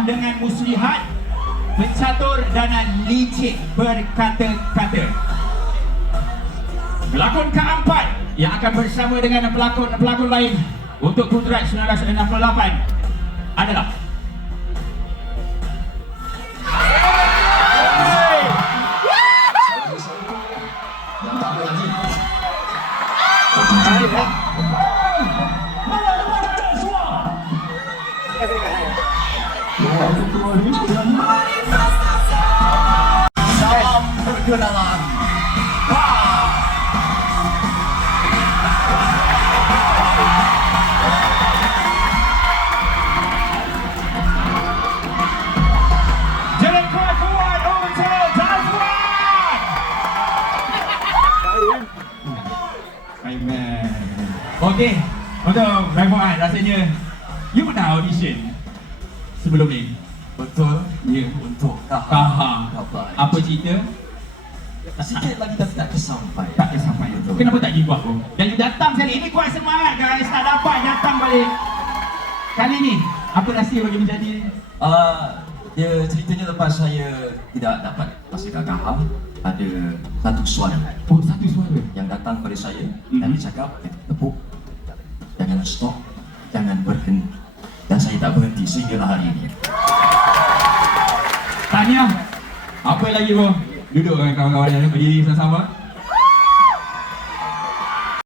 penuh dengan muslihat, pencatur dan licik berkata-kata. Pelakon keempat yang akan bersama dengan pelakon lain untuk Kuadrat 1968 adalah Salam perkenalan. Jalan kuat untuk Tazwan. Amen. Okey, untuk Tazwan rasanya you pernah audition sebelum ni? Betul. Ya. Untuk Faham. kabar. Apa cerita? Sikit lagi tapi tak kesampai. Tak sampai. Betul. Kenapa tak give up? Dan you datang sekali. Ini kuat semangat guys. Tak dapat datang balik. Kali ni, apa rahsia bagi menjadi? Dia ceritanya lepas saya tidak dapat masa gagahan, ada satu suara Oh, satu suara. yang datang pada saya dan dia cakap, tepuk, jangan stop, jangan berhenti. Dan saya tak berhenti sehingga hari ini. Tanya, apa lagi bro? Duduk dengan kawan-kawan yang berdiri sama-sama.